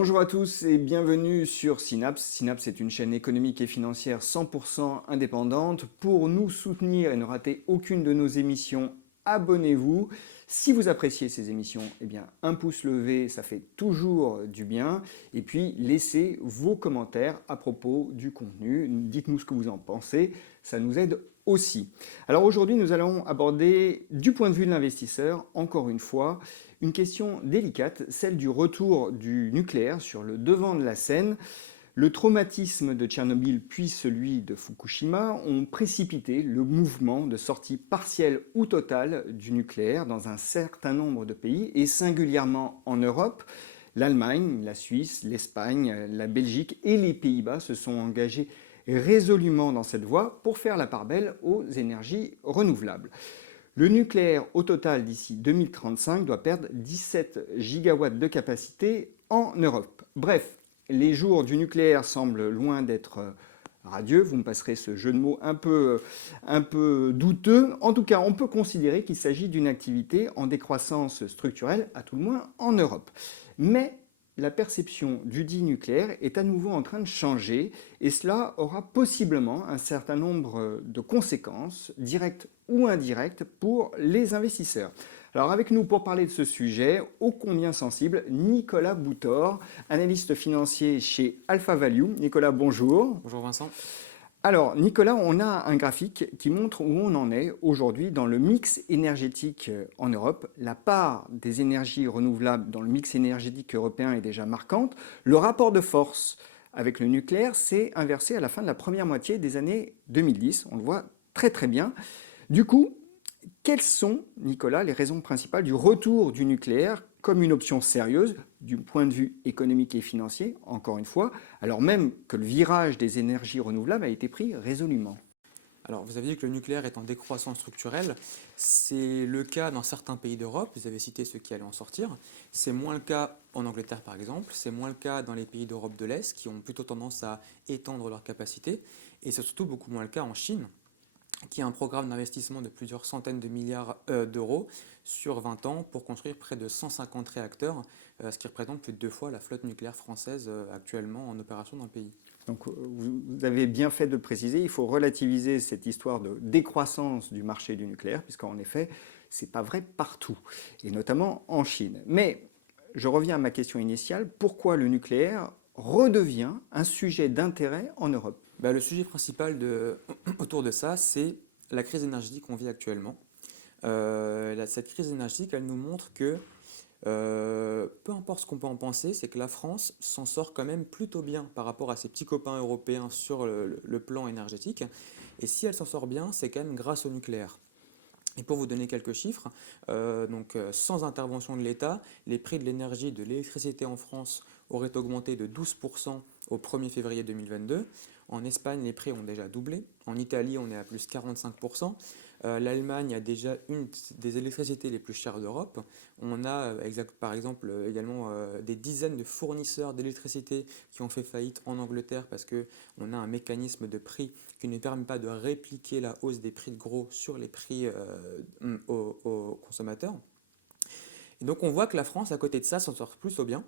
Bonjour à tous et bienvenue sur Synapse. Synapse est une chaîne économique et financière 100% indépendante. Pour nous soutenir et ne rater aucune de nos émissions, abonnez-vous. Si vous appréciez ces émissions, eh bien, un pouce levé, ça fait toujours du bien. Et puis, laissez vos commentaires à propos du contenu. Dites-nous ce que vous en pensez, ça nous aide aussi. Alors aujourd'hui, nous allons aborder du point de vue de l'investisseur, encore une fois, une question délicate, celle du retour du nucléaire sur le devant de la scène. Le traumatisme de Tchernobyl puis celui de Fukushima ont précipité le mouvement de sortie partielle ou totale du nucléaire dans un certain nombre de pays et singulièrement en Europe. L'Allemagne, la Suisse, l'Espagne, la Belgique et les Pays-Bas se sont engagés résolument dans cette voie pour faire la part belle aux énergies renouvelables. Le nucléaire, au total, d'ici 2035, doit perdre 17 gigawatts de capacité en Europe. Bref, les jours du nucléaire semblent loin d'être radieux. Vous me passerez ce jeu de mots un peu douteux. En tout cas, on peut considérer qu'il s'agit d'une activité en décroissance structurelle, à tout le moins en Europe. Mais la perception du dit nucléaire est à nouveau en train de changer et cela aura possiblement un certain nombre de conséquences, directes ou indirectes, pour les investisseurs. Alors avec nous pour parler de ce sujet, ô combien sensible, Nicolas Boutor, analyste financier chez Alpha Value. Nicolas, bonjour. Bonjour Vincent. Alors Nicolas, on a un graphique qui montre où on en est aujourd'hui dans le mix énergétique en Europe. La part des énergies renouvelables dans le mix énergétique européen est déjà marquante. Le rapport de force avec le nucléaire s'est inversé à la fin de la première moitié des années 2010. On le voit très très bien. Du coup, quelles sont, Nicolas, les raisons principales du retour du nucléaire comme une option sérieuse du point de vue économique et financier, encore une fois, alors même que le virage des énergies renouvelables a été pris résolument? Alors, vous avez dit que le nucléaire est en décroissance structurelle. C'est le cas dans certains pays d'Europe. Vous avez cité ceux qui allaient en sortir. C'est moins le cas en Angleterre, par exemple. C'est moins le cas dans les pays d'Europe de l'Est qui ont plutôt tendance à étendre leurs capacités. Et c'est surtout beaucoup moins le cas en Chine, qui a un programme d'investissement de plusieurs centaines de milliards d'euros sur 20 ans pour construire près de 150 réacteurs, ce qui représente plus de 2 fois la flotte nucléaire française actuellement en opération dans le pays. Donc vous avez bien fait de le préciser, il faut relativiser cette histoire de décroissance du marché du nucléaire, puisqu'en effet, ce n'est pas vrai partout, et notamment en Chine. Mais je reviens à ma question initiale, pourquoi le nucléaire redevient un sujet d'intérêt en Europe? Le sujet principal autour de ça, c'est la crise énergétique qu'on vit actuellement. Cette crise énergétique, elle nous montre que peu importe ce qu'on peut en penser, c'est que la France s'en sort quand même plutôt bien par rapport à ses petits copains européens sur le plan énergétique. Et si elle s'en sort bien, c'est quand même grâce au nucléaire. Et pour vous donner quelques chiffres, sans intervention de l'État, les prix de l'énergie, de l'électricité en France auraient augmenté de 12% au 1er février 2022. En Espagne, les prix ont déjà doublé. En Italie, on est à plus 45%. L'Allemagne a déjà une des électricités les plus chères d'Europe. On a par exemple également des dizaines de fournisseurs d'électricité qui ont fait faillite en Angleterre parce qu'on a un mécanisme de prix qui ne permet pas de répliquer la hausse des prix de gros sur les prix aux consommateurs. Et donc on voit que la France, à côté de ça, s'en sort plus au bien.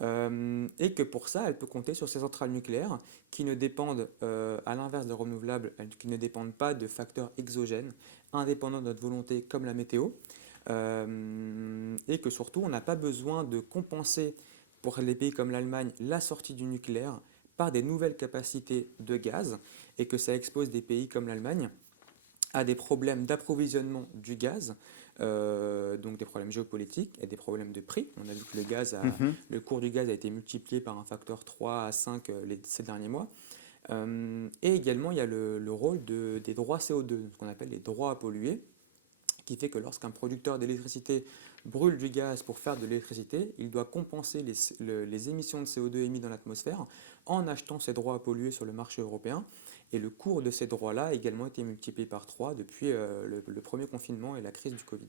Et que pour ça, elle peut compter sur ces centrales nucléaires qui ne dépendent, à l'inverse des renouvelables, qui ne dépendent pas de facteurs exogènes, indépendants de notre volonté comme la météo, et que surtout, on n'a pas besoin de compenser pour les pays comme l'Allemagne la sortie du nucléaire par des nouvelles capacités de gaz, et que ça expose des pays comme l'Allemagne à des problèmes d'approvisionnement du gaz, donc des problèmes géopolitiques et des problèmes de prix. On a vu que le cours du gaz a été multiplié par un facteur 3 à 5 ces derniers mois. Et également, il y a le rôle des droits CO2, ce qu'on appelle les droits à polluer, qui fait que lorsqu'un producteur d'électricité brûle du gaz pour faire de l'électricité, il doit compenser les émissions de CO2 émises dans l'atmosphère en achetant ces droits à polluer sur le marché européen. Et le cours de ces droits-là a également été multiplié par 3 depuis le premier confinement et la crise du Covid.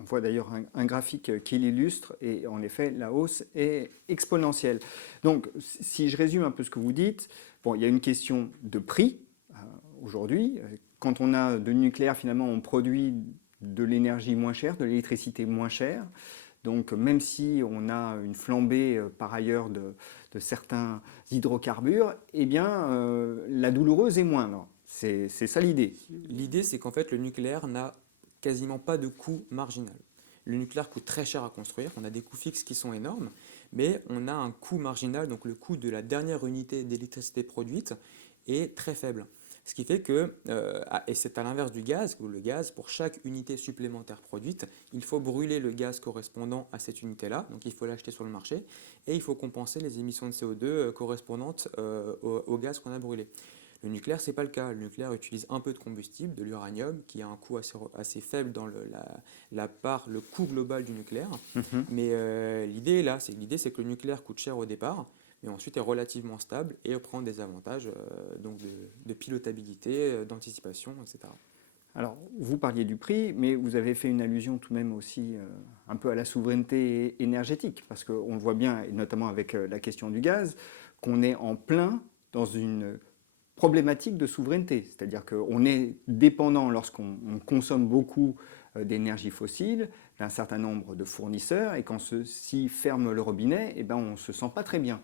On voit d'ailleurs un graphique qui l'illustre et en effet la hausse est exponentielle. Donc si je résume un peu ce que vous dites, bon, il y a une question de prix aujourd'hui. Quand on a de nucléaire, finalement on produit de l'énergie moins chère, de l'électricité moins chère. Donc même si on a une flambée par ailleurs de certains hydrocarbures, eh bien la douloureuse est moindre. C'est ça l'idée. L'idée, c'est qu'en fait, le nucléaire n'a quasiment pas de coût marginal. Le nucléaire coûte très cher à construire, on a des coûts fixes qui sont énormes, mais on a un coût marginal, donc le coût de la dernière unité d'électricité produite est très faible. Ce qui fait que, et c'est à l'inverse du gaz, où le gaz, pour chaque unité supplémentaire produite, il faut brûler le gaz correspondant à cette unité-là, donc il faut l'acheter sur le marché, et il faut compenser les émissions de CO2 correspondantes au gaz qu'on a brûlé. Le nucléaire, ce n'est pas le cas. Le nucléaire utilise un peu de combustible, de l'uranium, qui a un coût assez faible dans le coût global du nucléaire. Mhm. Mais l'idée là, c'est que le nucléaire coûte cher au départ, mais ensuite est relativement stable et prend des avantages donc de pilotabilité, d'anticipation, etc. Alors, vous parliez du prix, mais vous avez fait une allusion tout de même aussi un peu à la souveraineté énergétique, parce qu'on le voit bien, et notamment avec la question du gaz, qu'on est en plein dans une problématique de souveraineté. C'est-à-dire qu'on est dépendant, lorsqu'on consomme beaucoup d'énergie fossile, d'un certain nombre de fournisseurs, et quand ceux-ci ferment le robinet, eh ben, on ne se sent pas très bien.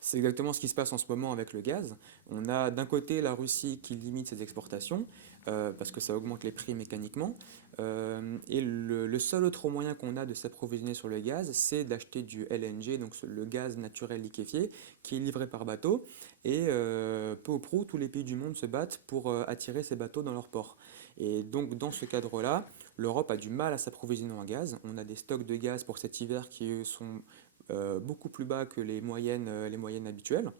C'est exactement ce qui se passe en ce moment avec le gaz. On a d'un côté la Russie qui limite ses exportations parce que ça augmente les prix mécaniquement. Et le seul autre moyen qu'on a de s'approvisionner sur le gaz, c'est d'acheter du LNG, donc le gaz naturel liquéfié, qui est livré par bateau. Et peu ou prou, tous les pays du monde se battent pour attirer ces bateaux dans leurs ports. Et donc dans ce cadre-là, l'Europe a du mal à s'approvisionner en gaz. On a des stocks de gaz pour cet hiver qui sont beaucoup plus bas que les moyennes habituelles.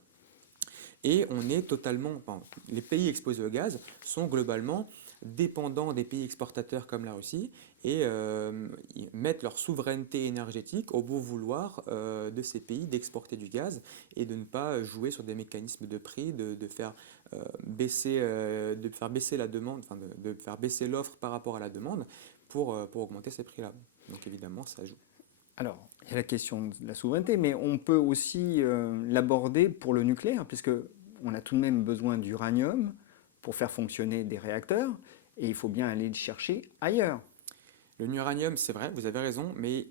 Et on est totalement, enfin, les pays exposés au gaz sont globalement dépendants des pays exportateurs comme la Russie et ils mettent leur souveraineté énergétique au beau vouloir de ces pays d'exporter du gaz et de ne pas jouer sur des mécanismes de prix, de faire baisser la demande, enfin de faire baisser l'offre par rapport à la demande pour augmenter ces prix-là. Donc évidemment, ça joue. Alors, il y a la question de la souveraineté, mais on peut aussi l'aborder pour le nucléaire, puisque on a tout de même besoin d'uranium pour faire fonctionner des réacteurs, et il faut bien aller le chercher ailleurs. L'uranium, c'est vrai, vous avez raison, mais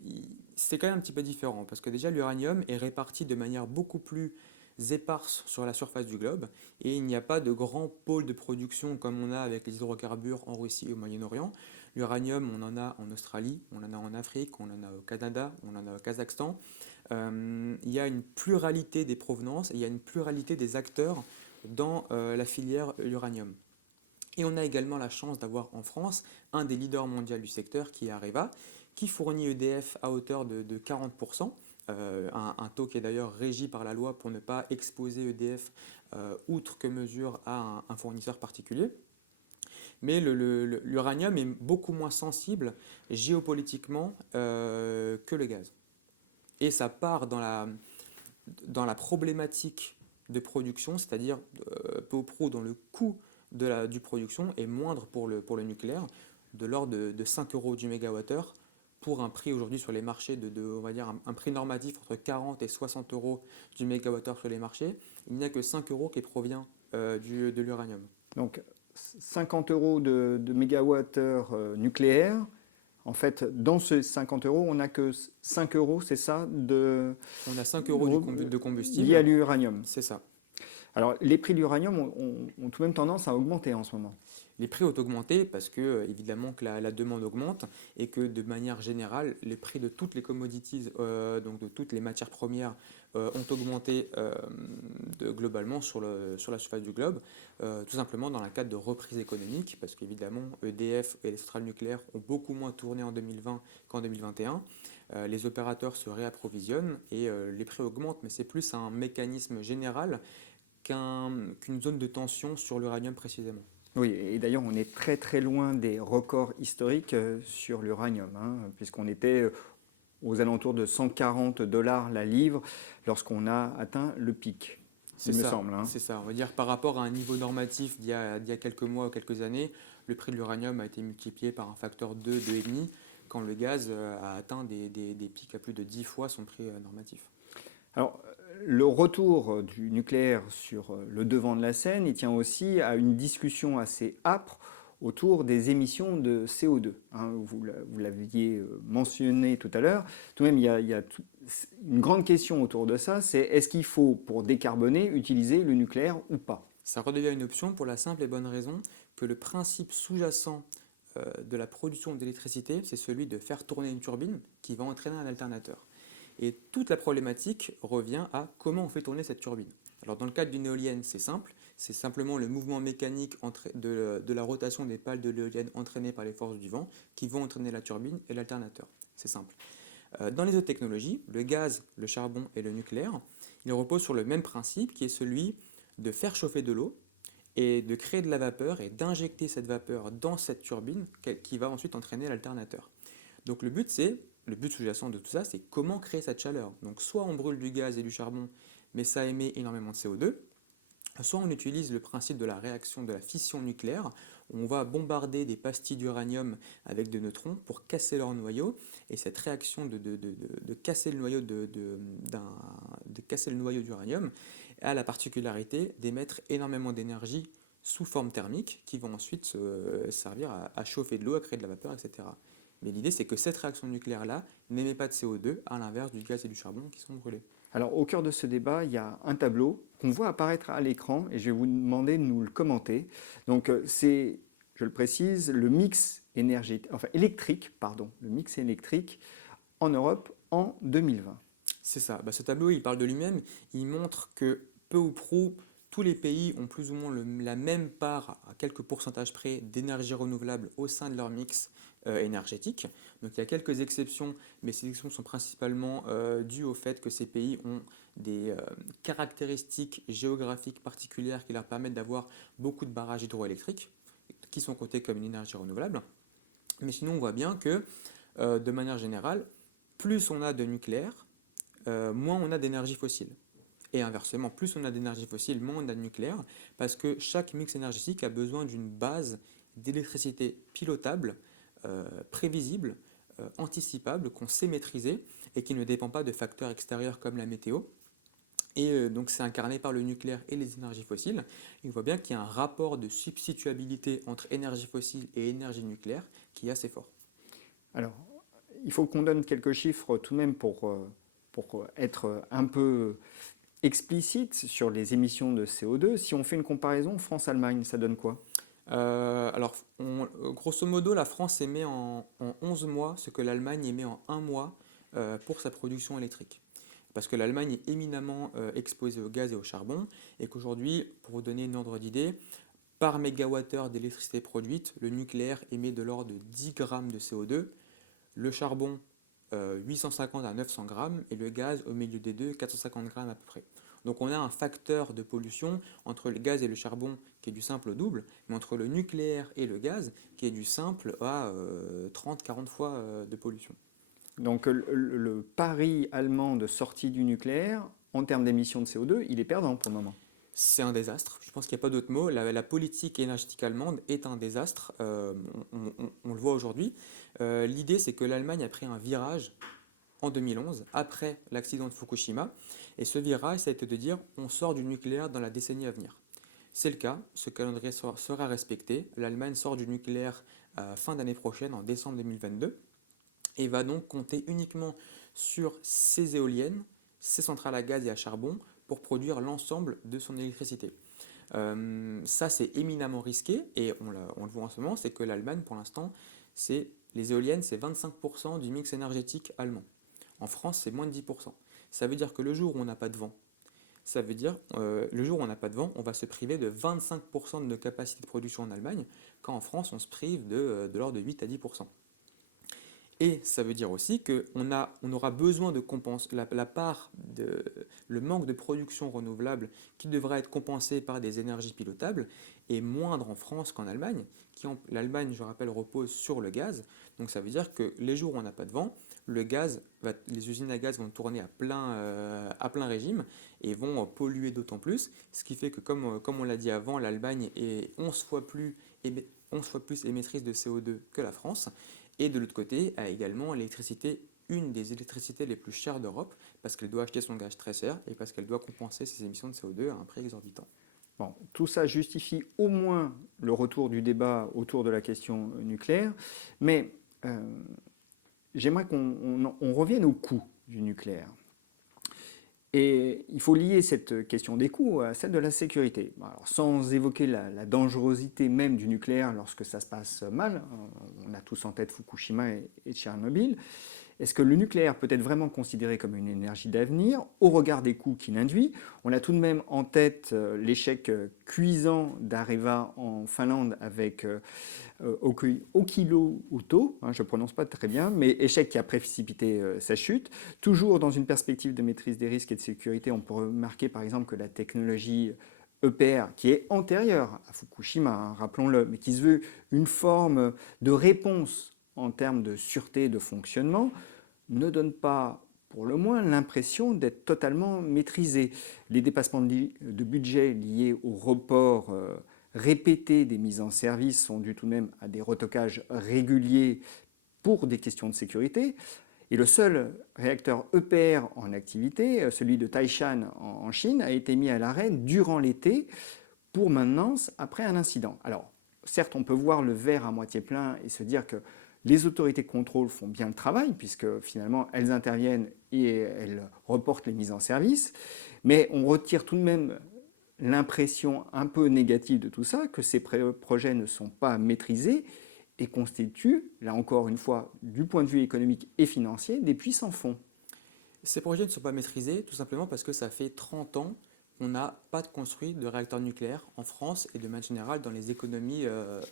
c'est quand même un petit peu différent, parce que déjà l'uranium est réparti de manière beaucoup plus éparse sur la surface du globe, et il n'y a pas de grand pôle de production comme on a avec les hydrocarbures en Russie et au Moyen-Orient. L'uranium, on en a en Australie, on en a en Afrique, on en a au Canada, on en a au Kazakhstan. Il y a une pluralité des provenances, et il y a une pluralité des acteurs dans la filière uranium. Et on a également la chance d'avoir en France un des leaders mondiaux du secteur qui est Areva, qui fournit EDF à hauteur de 40%, un taux qui est d'ailleurs régi par la loi pour ne pas exposer EDF outre que mesure à un fournisseur particulier. Mais l'uranium est beaucoup moins sensible géopolitiquement que le gaz. Et ça part dans la problématique de production, c'est-à-dire peu ou prou dans le coût du production est moindre pour le nucléaire, de l'ordre de 5 euros du mégawattheure, pour un prix aujourd'hui sur les marchés on va dire un prix normatif entre 40 et 60 euros du mégawattheure sur les marchés. Il n'y a que 5 euros qui provient de l'uranium. Donc 50 euros de mégawattheure nucléaire. En fait, dans ces 50 euros, on n'a que 5 euros, c'est ça, On a 5 euros de combustible. lié à l'uranium. C'est ça. Alors, les prix de l'uranium ont tout de même tendance à augmenter en ce moment. Les prix ont augmenté parce que, évidemment, que la demande augmente et que, de manière générale, les prix de toutes les commodities, donc de toutes les matières premières, ont augmenté globalement sur la surface du globe, tout simplement dans le cadre de reprise économique, parce qu'évidemment, EDF et les centrales nucléaires ont beaucoup moins tourné en 2020 qu'en 2021. Les opérateurs se réapprovisionnent et les prix augmentent, mais c'est plus un mécanisme général qu'une zone de tension sur l'uranium précisément. Oui, et d'ailleurs, on est très très loin des records historiques sur l'uranium, hein, puisqu'on était aux alentours de 140 dollars la livre lorsqu'on a atteint le pic, il me semble. Hein. C'est ça, on va dire par rapport à un niveau normatif d'il y a quelques mois ou quelques années, le prix de l'uranium a été multiplié par un facteur 2, 2,5, quand le gaz a atteint des pics à plus de 10 fois son prix normatif. Alors, le retour du nucléaire sur le devant de la scène, il tient aussi à une discussion assez âpre autour des émissions de CO2. Hein. Vous l'aviez mentionné tout à l'heure. Tout de même, il y a une grande question autour de ça, c'est est-ce qu'il faut, pour décarboner, utiliser le nucléaire ou pas? Ça redevient une option pour la simple et bonne raison que le principe sous-jacent de la production d'électricité, c'est celui de faire tourner une turbine qui va entraîner un alternateur. Et toute la problématique revient à comment on fait tourner cette turbine. Alors dans le cadre d'une éolienne, c'est simple, c'est simplement le mouvement mécanique de la rotation des pales de l'éolienne entraînée par les forces du vent qui vont entraîner la turbine et l'alternateur. C'est simple. Dans les autres technologies, le gaz, le charbon et le nucléaire, ils reposent sur le même principe qui est celui de faire chauffer de l'eau et de créer de la vapeur et d'injecter cette vapeur dans cette turbine qui va ensuite entraîner l'alternateur. Donc le but sous-jacent de tout ça, c'est comment créer cette chaleur. Donc soit on brûle du gaz et du charbon, mais ça émet énormément de CO2, soit on utilise le principe de la réaction de la fission nucléaire, où on va bombarder des pastilles d'uranium avec de neutrons pour casser leur noyau, et cette réaction de casser le noyau casser le noyau d'uranium a la particularité d'émettre énormément d'énergie sous forme thermique qui vont ensuite servir à chauffer de l'eau, à créer de la vapeur, etc. Mais l'idée, c'est que cette réaction nucléaire-là n'émet pas de CO2, à l'inverse du gaz et du charbon qui sont brûlés. Alors, au cœur de ce débat, il y a un tableau qu'on voit apparaître à l'écran et je vais vous demander de nous le commenter. Donc, c'est, je le précise, le mix électrique, le mix électrique en Europe en 2020. C'est ça. Ce tableau, il parle de lui-même. Il montre que peu ou prou, tous les pays ont plus ou moins la même part, à quelques pourcentages près, d'énergie renouvelable au sein de leur mix énergétique. Donc il y a quelques exceptions, mais ces exceptions sont principalement dues au fait que ces pays ont des caractéristiques géographiques particulières qui leur permettent d'avoir beaucoup de barrages hydroélectriques qui sont cotés comme une énergie renouvelable. Mais sinon, on voit bien que, de manière générale, plus on a de nucléaire, moins on a d'énergie fossile. Et inversement, plus on a d'énergie fossile, moins on a de nucléaire, parce que chaque mix énergétique a besoin d'une base d'électricité pilotable, prévisible, anticipable, qu'on sait maîtriser et qui ne dépend pas de facteurs extérieurs comme la météo. Et donc c'est incarné par le nucléaire et les énergies fossiles. Et on voit bien qu'il y a un rapport de substituabilité entre énergie fossile et énergie nucléaire qui est assez fort. Alors, il faut qu'on donne quelques chiffres tout de même pour être un peu explicite sur les émissions de CO2. Si on fait une comparaison France-Allemagne, ça donne quoi? Grosso modo, la France émet en 11 mois ce que l'Allemagne émet en 1 mois pour sa production électrique. Parce que l'Allemagne est éminemment exposée au gaz et au charbon, et qu'aujourd'hui, pour vous donner une ordre d'idée, par mégawattheure d'électricité produite, le nucléaire émet de l'ordre de 10 grammes de CO2, le charbon 850 à 900 grammes, et le gaz au milieu des deux 450 grammes à peu près. Donc on a un facteur de pollution entre le gaz et le charbon qui est du simple au double, mais entre le nucléaire et le gaz qui est du simple à 30-40 fois de pollution. Donc le pari allemand de sortie du nucléaire, en termes d'émissions de CO2, il est perdant pour le moment. C'est un désastre, je pense qu'il n'y a pas d'autre mot. La politique énergétique allemande est un désastre, on le voit aujourd'hui. L'idée, c'est que l'Allemagne a pris un virage en 2011, après l'accident de Fukushima, et ce virage, ça a été de dire on sort du nucléaire dans la décennie à venir. C'est le cas, ce calendrier sera respecté. L'Allemagne sort du nucléaire fin d'année prochaine, en décembre 2022, et va donc compter uniquement sur ses éoliennes, ses centrales à gaz et à charbon pour produire l'ensemble de son électricité. Ça, c'est éminemment risqué, et on le voit en ce moment, c'est que l'Allemagne, pour l'instant, les éoliennes, c'est 25% du mix énergétique allemand. En France, c'est moins de 10%. Ça veut dire que le jour où on n'a pas de vent, on va se priver de 25% de nos capacités de production en Allemagne, quand en France, on se prive de l'ordre de 8 à 10%. Et ça veut dire aussi qu'on aura besoin de compenser le manque de production renouvelable qui devra être compensé par des énergies pilotables est moindre en France qu'en Allemagne. L'Allemagne, je rappelle, repose sur le gaz. Donc ça veut dire que les jours où on n'a pas de vent, les usines à gaz vont tourner à plein régime et vont polluer d'autant plus. Ce qui fait que, comme on l'a dit avant, l'Allemagne est 11 fois plus émettrice de CO2 que la France. Et de l'autre côté, a également l'électricité, une des électricités les plus chères d'Europe, parce qu'elle doit acheter son gaz très cher et parce qu'elle doit compenser ses émissions de CO2 à un prix exorbitant. Bon, tout ça justifie au moins le retour du débat autour de la question nucléaire, mais euh, j'aimerais qu'on revienne au coût du nucléaire. Et il faut lier cette question des coûts à celle de la sécurité. Alors, sans évoquer la dangerosité même du nucléaire lorsque ça se passe mal, on a tous en tête Fukushima et Tchernobyl, est-ce que le nucléaire peut être vraiment considéré comme une énergie d'avenir au regard des coûts qu'il induit? On a tout de même en tête l'échec cuisant d'Areva en Finlande avec Olkiluoto, hein, je ne prononce pas très bien, mais échec qui a précipité sa chute. Toujours dans une perspective de maîtrise des risques et de sécurité, on peut remarquer par exemple que la technologie EPR, qui est antérieure à Fukushima, hein, rappelons-le, mais qui se veut une forme de réponse en termes de sûreté et de fonctionnement, ne donne pas pour le moins l'impression d'être totalement maîtrisée. Les dépassements de budget liés au report répétés des mises en service sont dus tout de même à des retocages réguliers pour des questions de sécurité. Et le seul réacteur EPR en activité, celui de Taishan en Chine, a été mis à l'arrêt durant l'été pour maintenance après un incident. Alors, certes, on peut voir le verre à moitié plein et se dire que les autorités de contrôle font bien le travail, puisque finalement, elles interviennent et elles reportent les mises en service, mais on retire tout de même l'impression un peu négative de tout ça, que ces projets ne sont pas maîtrisés et constituent, là encore une fois, du point de vue économique et financier, des puits sans fond. Ces projets ne sont pas maîtrisés tout simplement parce que ça fait 30 ans qu'on n'a pas construit de réacteurs nucléaires en France et de manière générale dans les économies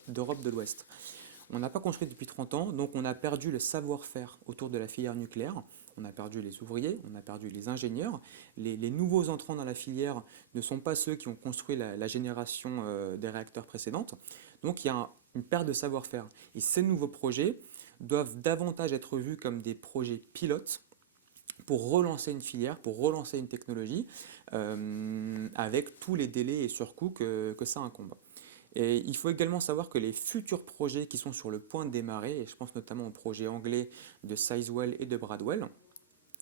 d'Europe de l'Ouest. On n'a pas construit depuis 30 ans, donc on a perdu le savoir-faire autour de la filière nucléaire. On a perdu les ouvriers, on a perdu les ingénieurs. Les nouveaux entrants dans la filière ne sont pas ceux qui ont construit la génération des réacteurs précédentes. Donc il y a une perte de savoir-faire. Et ces nouveaux projets doivent davantage être vus comme des projets pilotes pour relancer une filière, pour relancer une technologie, avec tous les délais et surcoûts que ça incombe. Et il faut également savoir que les futurs projets qui sont sur le point de démarrer, et je pense notamment au projet anglais de Sizewell et de Bradwell,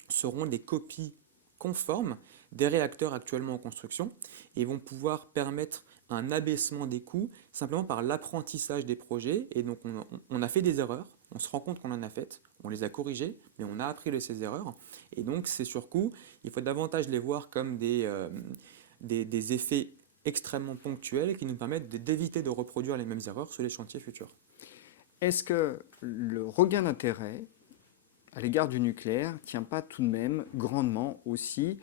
seront des copies conformes des réacteurs actuellement en construction et vont pouvoir permettre un abaissement des coûts simplement par l'apprentissage des projets. Et donc on a fait des erreurs, on se rend compte qu'on en a faites, on les a corrigées, mais on a appris de ces erreurs. Et donc ces surcoûts, il faut davantage les voir comme des effets extrêmement ponctuels qui nous permettent d'éviter de reproduire les mêmes erreurs sur les chantiers futurs. Est-ce que le regain d'intérêt à l'égard du nucléaire ne tient pas tout de même grandement aussi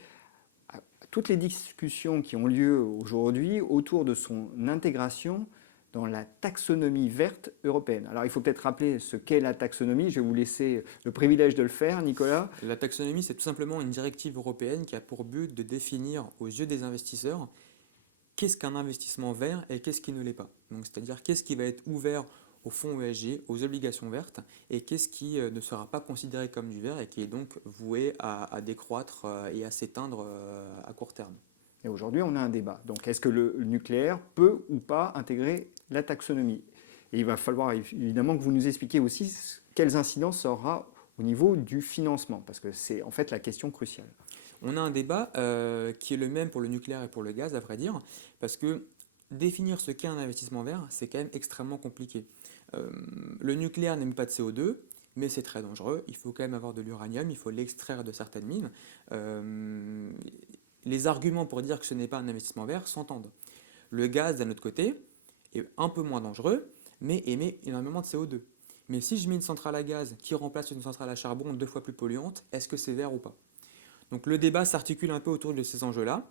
à toutes les discussions qui ont lieu aujourd'hui autour de son intégration dans la taxonomie verte européenne? Alors il faut peut-être rappeler ce qu'est la taxonomie, je vais vous laisser le privilège de le faire, Nicolas. La taxonomie, c'est tout simplement une directive européenne qui a pour but de définir aux yeux des investisseurs qu'est-ce qu'un investissement vert et qu'est-ce qui ne l'est pas. Donc, c'est-à-dire qu'est-ce qui va être ouvert aux fonds ESG, aux obligations vertes, et qu'est-ce qui ne sera pas considéré comme du vert et qui est donc voué à décroître et à s'éteindre à court terme. Et aujourd'hui, on a un débat. Donc, est-ce que le nucléaire peut ou pas intégrer la taxonomie? Et il va falloir évidemment que vous nous expliquiez aussi quelles incidences ça aura au niveau du financement, parce que c'est en fait la question cruciale. On a un débat qui est le même pour le nucléaire et pour le gaz, à vrai dire, parce que définir ce qu'est un investissement vert, c'est quand même extrêmement compliqué. Le nucléaire n'émet pas de CO2, mais c'est très dangereux. Il faut quand même avoir de l'uranium, il faut l'extraire de certaines mines. Les arguments pour dire que ce n'est pas un investissement vert s'entendent. Le gaz, d'un autre côté, est un peu moins dangereux, mais émet énormément de CO2. Mais si je mets une centrale à gaz qui remplace une centrale à charbon 2 fois plus polluante, est-ce que c'est vert ou pas? Donc le débat s'articule un peu autour de ces enjeux-là.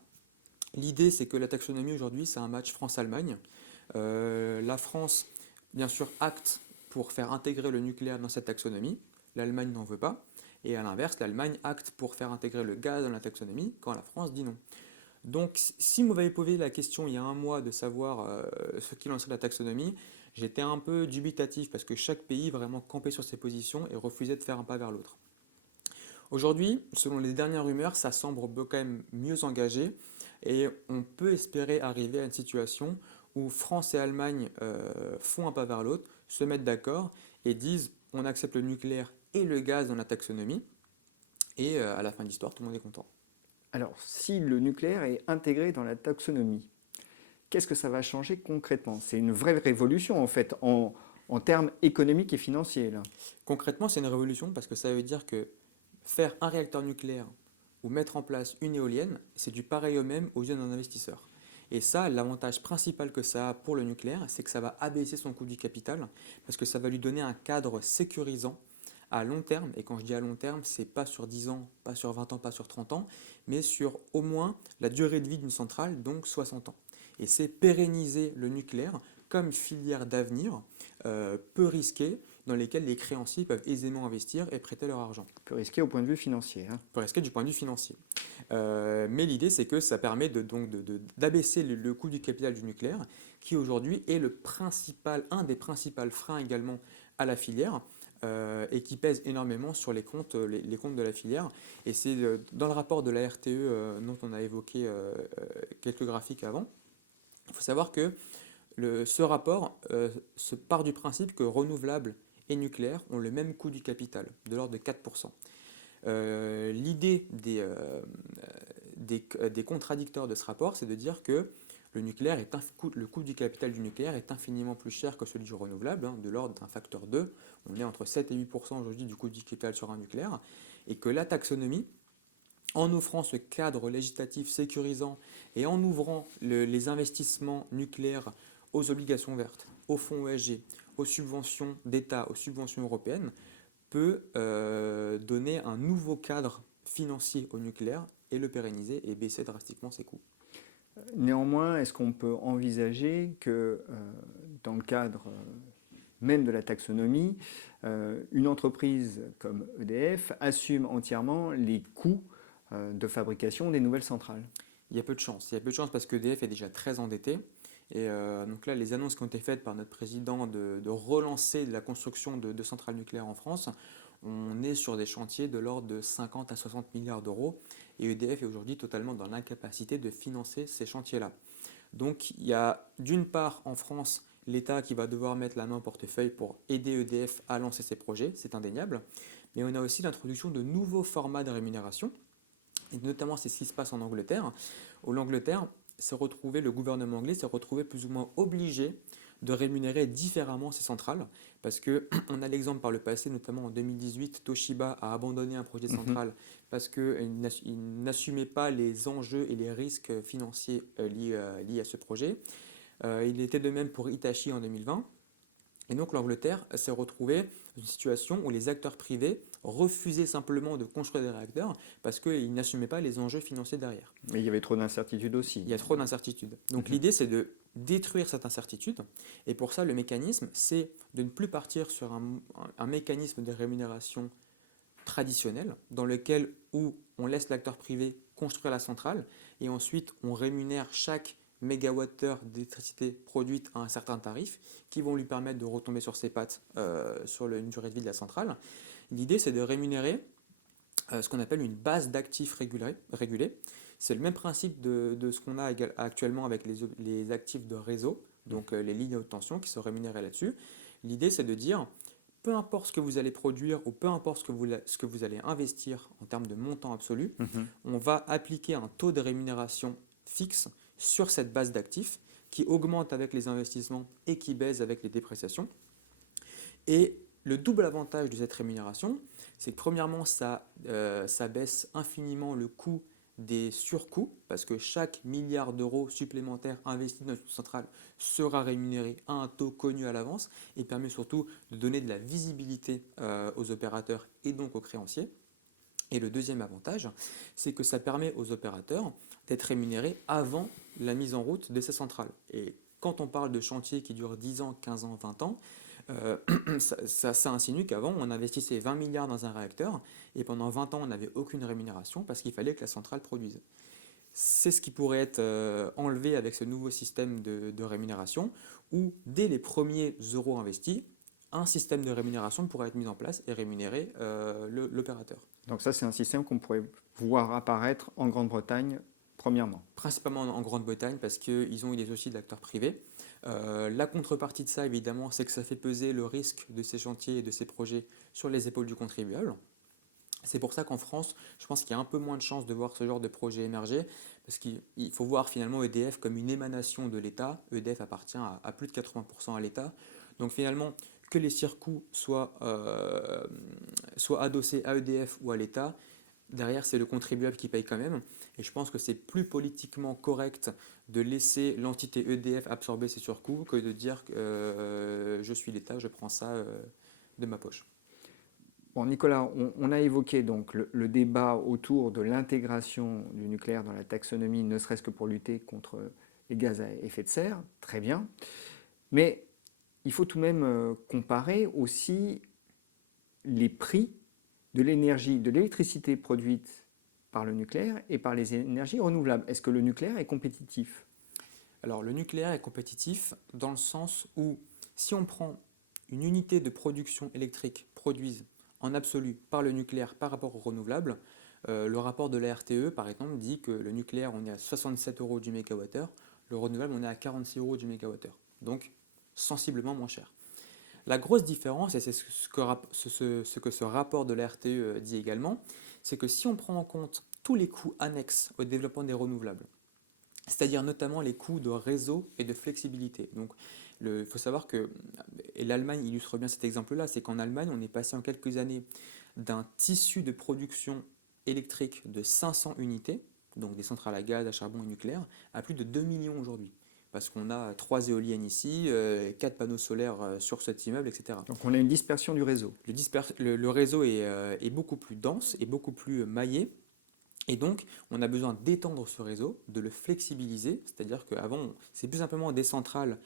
L'idée, c'est que la taxonomie aujourd'hui, c'est un match France-Allemagne. La France, bien sûr, acte pour faire intégrer le nucléaire dans cette taxonomie. L'Allemagne n'en veut pas. Et à l'inverse, l'Allemagne acte pour faire intégrer le gaz dans la taxonomie quand la France dit non. Donc si vous m'avez posé la question il y a un mois de savoir ce qu'il en serait de la taxonomie, j'étais un peu dubitatif parce que chaque pays vraiment campait sur ses positions et refusait de faire un pas vers l'autre. Aujourd'hui, selon les dernières rumeurs, ça semble quand même mieux engagé et on peut espérer arriver à une situation où France et Allemagne font un pas vers l'autre, se mettent d'accord et disent on accepte le nucléaire et le gaz dans la taxonomie et à la fin de l'histoire, tout le monde est content. Alors, si le nucléaire est intégré dans la taxonomie, qu'est-ce que ça va changer concrètement? C'est une vraie révolution en fait en termes économiques et financiers là. Concrètement, c'est une révolution parce que ça veut dire que faire un réacteur nucléaire ou mettre en place une éolienne, c'est du pareil au même aux yeux d'un investisseur. Et ça, l'avantage principal que ça a pour le nucléaire, c'est que ça va abaisser son coût du capital parce que ça va lui donner un cadre sécurisant à long terme. Et quand je dis à long terme, c'est pas sur 10 ans, pas sur 20 ans, pas sur 30 ans, mais sur au moins la durée de vie d'une centrale, donc 60 ans. Et c'est pérenniser le nucléaire comme filière d'avenir peu risquée dans lesquelles les créanciers peuvent aisément investir et prêter leur argent. Peu risqué au point de vue financier, hein. Peu risqué du point de vue financier. Mais l'idée, c'est que ça permet d'abaisser le coût du capital du nucléaire, qui aujourd'hui est un des principaux freins également à la filière, et qui pèse énormément sur les comptes de la filière. Et c'est dans le rapport de la RTE dont on a évoqué quelques graphiques avant. Il faut savoir que ce rapport se part du principe que renouvelables et nucléaires ont le même coût du capital, de l'ordre de 4%. L'idée des contradicteurs de ce rapport, c'est de dire que le coût du capital du nucléaire est infiniment plus cher que celui du renouvelable, hein, de l'ordre d'un facteur 2. On est entre 7 et 8% aujourd'hui du coût du capital sur un nucléaire, et que la taxonomie, en offrant ce cadre législatif sécurisant et en ouvrant les investissements nucléaires aux obligations vertes, aux fonds ESG, aux subventions d'État, aux subventions européennes, peut donner un nouveau cadre financier au nucléaire et le pérenniser et baisser drastiquement ses coûts. Néanmoins, est-ce qu'on peut envisager que dans le cadre même de la taxonomie, une entreprise comme EDF assume entièrement les coûts de fabrication des nouvelles centrales? Il y a peu de chance. Il y a peu de chance parce que EDF est déjà très endetté. Et donc là, les annonces qui ont été faites par notre président de relancer la construction de centrales nucléaires en France, on est sur des chantiers de l'ordre de 50 à 60 milliards d'euros. Et EDF est aujourd'hui totalement dans l'incapacité de financer ces chantiers-là. Donc il y a d'une part en France l'État qui va devoir mettre la main au portefeuille pour aider EDF à lancer ses projets, c'est indéniable. Mais on a aussi l'introduction de nouveaux formats de rémunération. Et notamment, c'est ce qui se passe en Angleterre. L'Angleterre le gouvernement anglais s'est retrouvé plus ou moins obligé de rémunérer différemment ses centrales, parce qu'on a l'exemple par le passé, notamment en 2018, Toshiba a abandonné un projet de centrale parce qu'il n'assumait pas les enjeux et les risques financiers liés à ce projet. Il était de même pour Hitachi en 2020. Et donc l'Angleterre s'est retrouvée dans une situation où les acteurs privés refusaient simplement de construire des réacteurs parce qu'ils n'assumaient pas les enjeux financiers derrière. Mais il y avait trop d'incertitudes aussi. Il y a trop d'incertitudes. Donc l'idée, c'est de détruire cette incertitude. Et pour ça, le mécanisme, c'est de ne plus partir sur un mécanisme de rémunération traditionnel où on laisse l'acteur privé construire la centrale et ensuite on rémunère chaque mégawattheure d'électricité produite à un certain tarif qui vont lui permettre de retomber sur ses pattes sur une durée de vie de la centrale. L'idée, c'est de rémunérer ce qu'on appelle une base d'actifs régulés. C'est le même principe de ce qu'on a actuellement avec les actifs de réseau, donc les lignes à haute tension qui sont rémunérées là-dessus. L'idée, c'est de dire, peu importe ce que vous allez produire ou peu importe ce que vous allez investir en termes de montant absolu, on va appliquer un taux de rémunération fixe sur cette base d'actifs qui augmente avec les investissements et qui baisse avec les dépréciations. Et le double avantage de cette rémunération, c'est que premièrement, ça baisse infiniment le coût des surcoûts, parce que chaque milliard d'euros supplémentaires investis dans une centrale sera rémunéré à un taux connu à l'avance et permet surtout de donner de la visibilité aux opérateurs et donc aux créanciers. Et le deuxième avantage, c'est que ça permet aux opérateurs d'être rémunérés avant la mise en route de ces centrales. Et quand on parle de chantiers qui durent 10 ans, 15 ans, 20 ans, ça insinue qu'avant, on investissait 20 milliards dans un réacteur et pendant 20 ans, on n'avait aucune rémunération parce qu'il fallait que la centrale produise. C'est ce qui pourrait être enlevé avec ce nouveau système de rémunération où, dès les premiers euros investis, un système de rémunération pourrait être mis en place et rémunérer l'opérateur. Donc ça, c'est un système qu'on pourrait voir apparaître en Grande-Bretagne, premièrement. Principalement en Grande-Bretagne parce qu'ils ont eu des dossiers d'acteurs privés. La contrepartie de ça, évidemment, c'est que ça fait peser le risque de ces chantiers et de ces projets sur les épaules du contribuable. C'est pour ça qu'en France, je pense qu'il y a un peu moins de chances de voir ce genre de projet émerger, parce qu'il faut voir finalement EDF comme une émanation de l'État. EDF appartient à plus de 80% à l'État. Donc finalement, que les surcoûts soient adossés à EDF ou à l'État, derrière c'est le contribuable qui paye quand même. Et je pense que c'est plus politiquement correct de laisser l'entité EDF absorber ces surcoûts que de dire que je suis l'État, je prends ça de ma poche. Bon, Nicolas, on a évoqué donc le débat autour de l'intégration du nucléaire dans la taxonomie, ne serait-ce que pour lutter contre les gaz à effet de serre. Très bien. Mais il faut tout de même comparer aussi les prix de l'énergie, de l'électricité produite par le nucléaire et par les énergies renouvelables. Est-ce que le nucléaire est compétitif? Alors le nucléaire est compétitif dans le sens où si on prend une unité de production électrique produite en absolu par le nucléaire par rapport au renouvelable, le rapport de la RTE par exemple dit que le nucléaire on est à 67 euros du mégawattheure, le renouvelable on est à 46 euros du mégawattheure, donc sensiblement moins cher. La grosse différence, et c'est ce que ce rapport de la RTE dit également, c'est que si on prend en compte tous les coûts annexes au développement des renouvelables, c'est-à-dire notamment les coûts de réseau et de flexibilité. Donc, il faut savoir que, et l'Allemagne illustre bien cet exemple-là, c'est qu'en Allemagne, on est passé en quelques années d'un tissu de production électrique de 500 unités, donc des centrales à gaz, à charbon et nucléaire, à plus de 2 millions aujourd'hui. Parce qu'on a 3 éoliennes ici, 4 panneaux solaires sur cet immeuble, etc. Donc on a une dispersion du réseau. Le réseau est beaucoup plus dense et beaucoup plus maillé. Et donc, on a besoin d'étendre ce réseau, de le flexibiliser, c'est-à-dire qu'avant, c'est plus simplement des centrales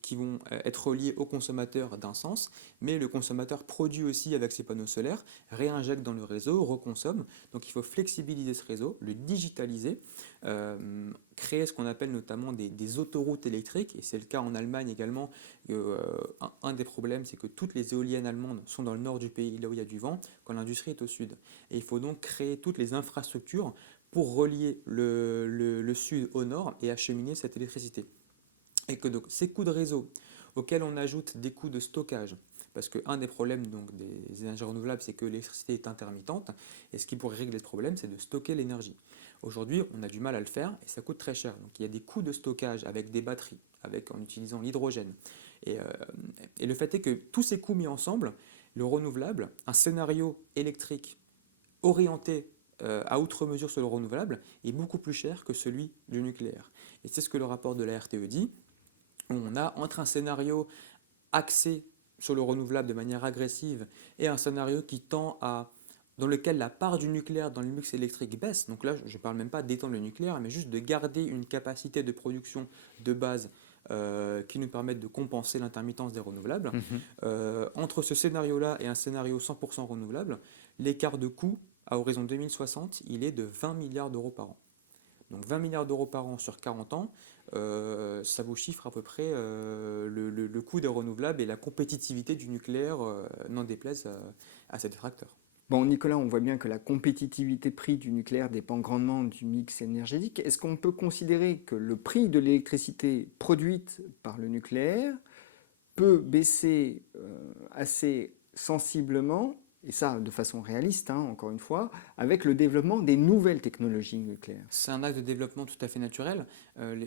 qui vont être reliées au consommateur d'un sens, mais le consommateur produit aussi avec ses panneaux solaires, réinjecte dans le réseau, reconsomme. Donc il faut flexibiliser ce réseau, le digitaliser, créer ce qu'on appelle notamment des autoroutes électriques, et c'est le cas en Allemagne également. Un des problèmes, c'est que toutes les éoliennes allemandes sont dans le nord du pays, là où il y a du vent, quand l'industrie est au sud. Et il faut donc créer toutes les infrastructures pour relier le sud au nord et acheminer cette électricité. Et que donc ces coûts de réseau auxquels on ajoute des coûts de stockage, parce qu'un des problèmes donc, des énergies renouvelables, c'est que l'électricité est intermittente, et ce qui pourrait régler ce problème, c'est de stocker l'énergie. Aujourd'hui, on a du mal à le faire, et ça coûte très cher. Donc il y a des coûts de stockage avec des batteries, en utilisant l'hydrogène. Et, euh, et le fait est que tous ces coûts mis ensemble, le renouvelable, un scénario électrique orienté à outre mesure sur le renouvelable, est beaucoup plus cher que celui du nucléaire. Et c'est ce que le rapport de la RTE dit. On a entre un scénario axé sur le renouvelable de manière agressive et un scénario dans lequel la part du nucléaire dans le mix électrique baisse. Donc là, je ne parle même pas d'étendre le nucléaire, mais juste de garder une capacité de production de base qui nous permette de compenser l'intermittence des renouvelables. Entre ce scénario-là et un scénario 100% renouvelable, l'écart de coût à horizon 2060, il est de 20 milliards d'euros par an. Donc 20 milliards d'euros par an sur 40 ans, ça vous chiffre à peu près le coût des renouvelables et la compétitivité du nucléaire, n'en déplaise à ses détracteurs. Bon, Nicolas, on voit bien que la compétitivité prix du nucléaire dépend grandement du mix énergétique. Est-ce qu'on peut considérer que le prix de l'électricité produite par le nucléaire peut baisser assez sensiblement, et ça de façon réaliste, hein, encore une fois, avec le développement des nouvelles technologies nucléaires? C'est un acte de développement tout à fait naturel.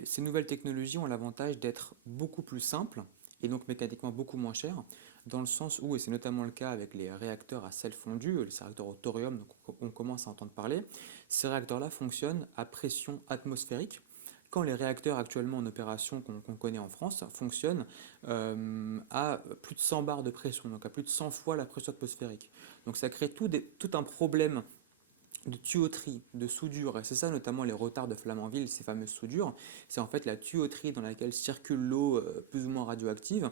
Ces nouvelles technologies ont l'avantage d'être beaucoup plus simples et donc mécaniquement beaucoup moins chères, dans le sens où, et c'est notamment le cas avec les réacteurs à sel fondu, les réacteurs au thorium, donc on commence à entendre parler, ces réacteurs-là fonctionnent à pression atmosphérique, quand les réacteurs actuellement en opération qu'on connaît en France fonctionnent à plus de 100 bars de pression, donc à plus de 100 fois la pression atmosphérique. Donc ça crée tout un problème de tuyauterie, de soudure, et c'est ça notamment les retards de Flamanville, ces fameuses soudures, c'est en fait la tuyauterie dans laquelle circule l'eau plus ou moins radioactive.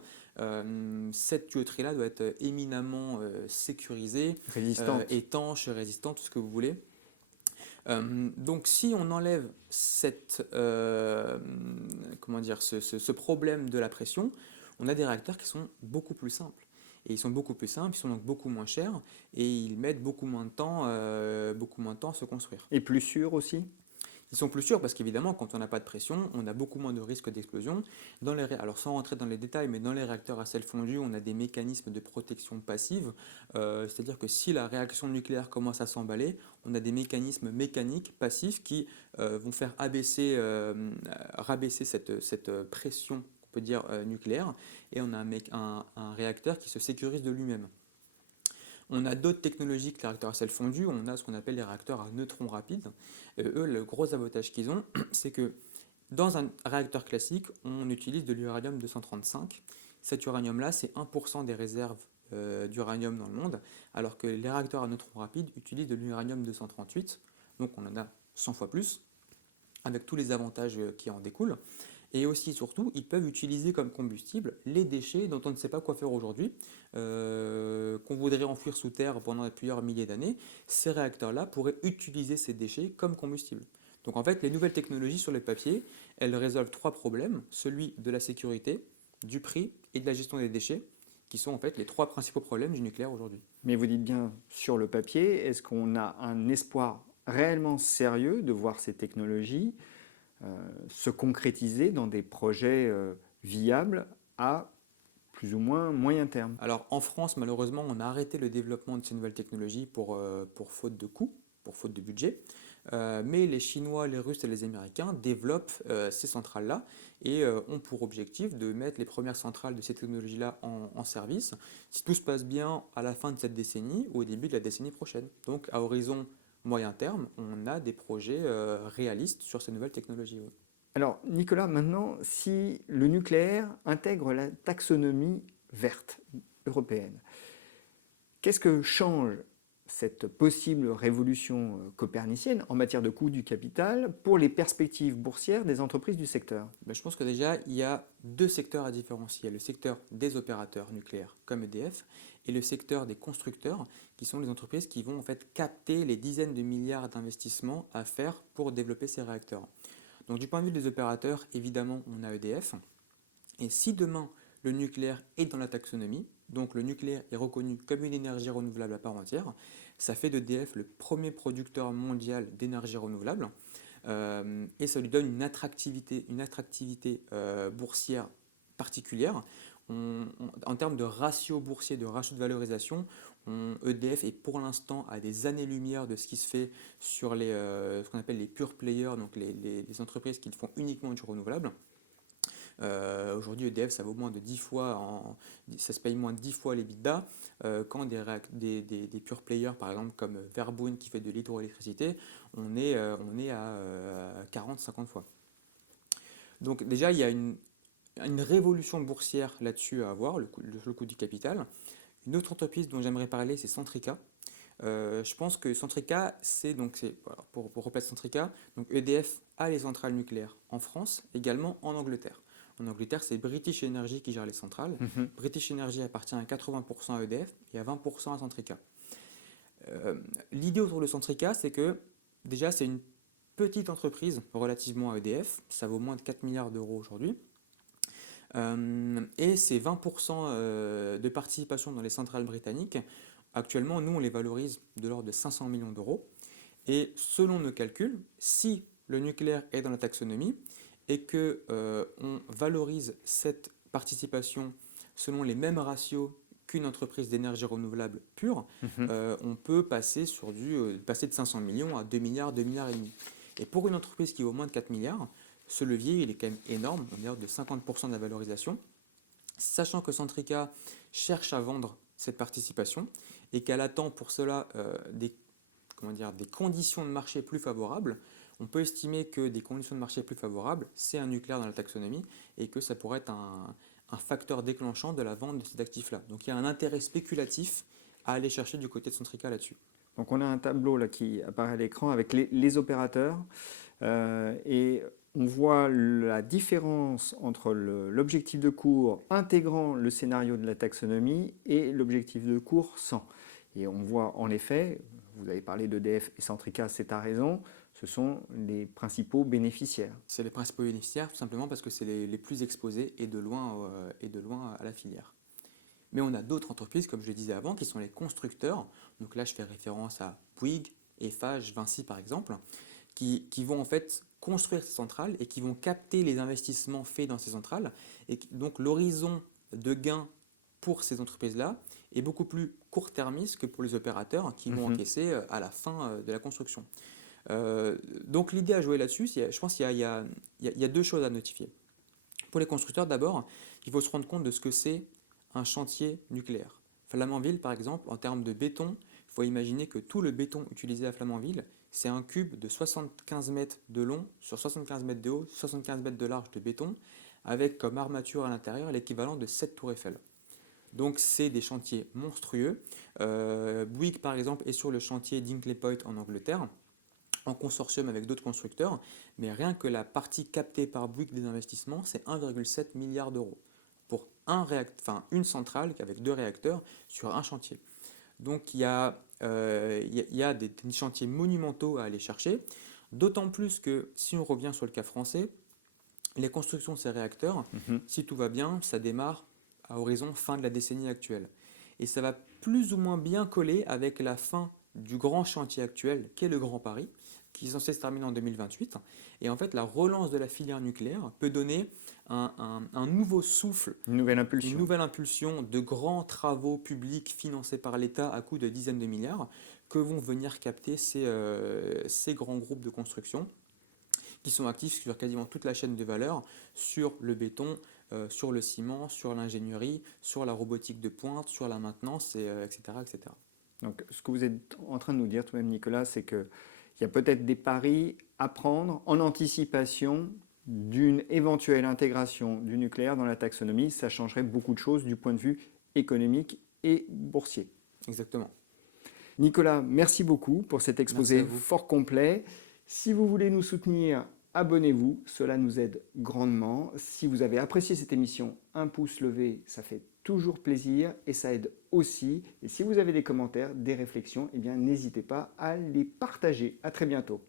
Cette tuyauterie-là doit être éminemment sécurisée, Résistante. étanche, résistante, tout ce que vous voulez. Donc si on enlève comment dire, ce problème de la pression, on a des réacteurs qui sont beaucoup plus simples. Et ils sont beaucoup plus simples, ils sont donc beaucoup moins chers et ils mettent beaucoup moins de temps à se construire. Et plus sûr aussi? Ils sont plus sûrs parce qu'évidemment, quand on n'a pas de pression, on a beaucoup moins de risques d'explosion. Alors sans rentrer dans les détails, mais dans les réacteurs à sel fondu, on a des mécanismes de protection passive. C'est-à-dire que si la réaction nucléaire commence à s'emballer, on a des mécanismes mécaniques passifs qui vont faire rabaisser cette pression, on peut dire, nucléaire, et on a un réacteur qui se sécurise de lui-même. On a d'autres technologies que les réacteurs à sel fondu, on a ce qu'on appelle les réacteurs à neutrons rapides. Eux, le gros avantage qu'ils ont, c'est que dans un réacteur classique, on utilise de l'uranium 235. Cet uranium-là, c'est 1% des réserves d'uranium dans le monde, alors que les réacteurs à neutrons rapides utilisent de l'uranium 238, donc on en a 100 fois plus, avec tous les avantages qui en découlent. Et aussi, surtout, ils peuvent utiliser comme combustible les déchets dont on ne sait pas quoi faire aujourd'hui, qu'on voudrait enfouir sous terre pendant plusieurs milliers d'années. Ces réacteurs-là pourraient utiliser ces déchets comme combustible. Donc en fait, les nouvelles technologies sur le papier, elles résolvent trois problèmes, celui de la sécurité, du prix et de la gestion des déchets, qui sont en fait les trois principaux problèmes du nucléaire aujourd'hui. Mais vous dites bien sur le papier, est-ce qu'on a un espoir réellement sérieux de voir ces technologies se concrétiser dans des projets viables à plus ou moins moyen terme? Alors en France, malheureusement, on a arrêté le développement de ces nouvelles technologies pour faute de coûts, pour faute de budget. Mais les Chinois, les Russes et les Américains développent ces centrales-là et ont pour objectif de mettre les premières centrales de ces technologies-là en service, si tout se passe bien, à la fin de cette décennie ou au début de la décennie prochaine. Donc à horizon moyen terme, on a des projets réalistes sur ces nouvelles technologies. Oui. Alors, Nicolas, maintenant, si le nucléaire intègre la taxonomie verte européenne, qu'est-ce que change cette possible révolution copernicienne en matière de coût du capital pour les perspectives boursières des entreprises du secteur? Ben, je pense que déjà, il y a deux secteurs à différencier. Il y a le secteur des opérateurs nucléaires comme EDF et le secteur des constructeurs qui sont les entreprises qui vont en fait capter les dizaines de milliards d'investissements à faire pour développer ces réacteurs. Donc du point de vue des opérateurs, évidemment, on a EDF. Et si demain le nucléaire est dans la taxonomie, donc le nucléaire est reconnu comme une énergie renouvelable à part entière, ça fait d'EDF le premier producteur mondial d'énergie renouvelable. Et ça lui donne une attractivité boursière particulière. En termes de ratio boursier, de ratio de valorisation, EDF est pour l'instant à des années-lumière de ce qui se fait sur ce qu'on appelle les pure players, donc les entreprises qui font uniquement du renouvelable. Aujourd'hui, EDF, ça vaut moins de 10 fois, ça se paye moins de 10 fois l'EBITDA, quand des pure players, par exemple, comme Verbund qui fait de l'hydroélectricité, on est à 40-50 fois. Donc déjà, il y a une révolution boursière là-dessus à avoir, le coût du capital. Une autre entreprise dont j'aimerais parler, c'est Centrica. Je pense que Centrica, voilà, pour replacer Centrica, donc EDF a les centrales nucléaires en France, également en Angleterre. En Angleterre, c'est British Energy qui gère les centrales. British Energy appartient à 80% à EDF et à 20% à Centrica. L'idée autour de Centrica, c'est que déjà, c'est une petite entreprise relativement à EDF. Ça vaut moins de 4 milliards d'euros aujourd'hui. Et c'est 20% de participation dans les centrales britanniques. Actuellement, nous, on les valorise de l'ordre de 500 millions d'euros. Et selon nos calculs, si le nucléaire est dans la taxonomie et que on valorise cette participation selon les mêmes ratios qu'une entreprise d'énergie renouvelable pure, on peut passer passer de 500 millions à 2 milliards, 2 milliards et demi. Et pour une entreprise qui vaut moins de 4 milliards, ce levier, il est quand même énorme, on est hors de 50% de la valorisation, sachant que Centrica cherche à vendre cette participation et qu'elle attend pour cela des conditions de marché plus favorables. On peut estimer que des conditions de marché plus favorables, c'est un nucléaire dans la taxonomie et que ça pourrait être un facteur déclenchant de la vente de cet actif-là. Donc il y a un intérêt spéculatif à aller chercher du côté de Centrica là-dessus. Donc on a un tableau là qui apparaît à l'écran avec les opérateurs et on voit la différence entre l'objectif de cours intégrant le scénario de la taxonomie et l'objectif de cours sans. Et on voit en effet, vous avez parlé d'EDF et Centrica, c'est à raison, ce sont les principaux bénéficiaires. C'est les principaux bénéficiaires tout simplement parce que c'est les plus exposés et de loin à la filière. Mais on a d'autres entreprises, comme je le disais avant, qui sont les constructeurs. Donc là, je fais référence à Bouygues, Eiffage, Vinci par exemple, qui vont en fait construire ces centrales et qui vont capter les investissements faits dans ces centrales. Et donc l'horizon de gain pour ces entreprises-là est beaucoup plus court-termiste que pour les opérateurs qui vont encaisser à la fin de la construction. Donc l'idée à jouer là-dessus, je pense qu'il y a deux choses à notifier. Pour les constructeurs, d'abord, il faut se rendre compte de ce que c'est un chantier nucléaire. Flamanville, par exemple, en termes de béton, il faut imaginer que tout le béton utilisé à Flamanville, c'est un cube de 75 mètres de long sur 75 mètres de haut, 75 mètres de large de béton, avec comme armature à l'intérieur l'équivalent de 7 tours Eiffel. Donc c'est des chantiers monstrueux. Bouygues, par exemple, est sur le chantier d'Hinkley Point en Angleterre, en consortium avec d'autres constructeurs, mais rien que la partie captée par Bouygues des investissements, c'est 1,7 milliard d'euros pour une centrale avec 2 réacteurs sur un chantier. Donc il y a des chantiers monumentaux à aller chercher, d'autant plus que si on revient sur le cas français, les constructions de ces réacteurs, si tout va bien, ça démarre à horizon fin de la décennie actuelle. Et ça va plus ou moins bien coller avec la fin du grand chantier actuel, qui est le Grand Paris, qui est censé se terminer en 2028. Et en fait, la relance de la filière nucléaire peut donner un nouveau souffle, Une nouvelle impulsion. une nouvelle impulsion de grands travaux publics financés par l'État à coût de dizaines de milliards que vont venir capter ces grands groupes de construction qui sont actifs sur quasiment toute la chaîne de valeur, sur le béton, sur le ciment, sur l'ingénierie, sur la robotique de pointe, sur la maintenance, etc., etc. Donc, ce que vous êtes en train de nous dire, toi-même, Nicolas, c'est qu'il y a peut-être des paris à prendre en anticipation d'une éventuelle intégration du nucléaire dans la taxonomie. Ça changerait beaucoup de choses du point de vue économique et boursier. Exactement. Nicolas, merci beaucoup pour cet exposé fort complet. Si vous voulez nous soutenir, abonnez-vous, cela nous aide grandement. Si vous avez apprécié cette émission, un pouce levé, ça fait toujours plaisir et ça aide aussi. Et si vous avez des commentaires, des réflexions, eh bien n'hésitez pas à les partager. À très bientôt.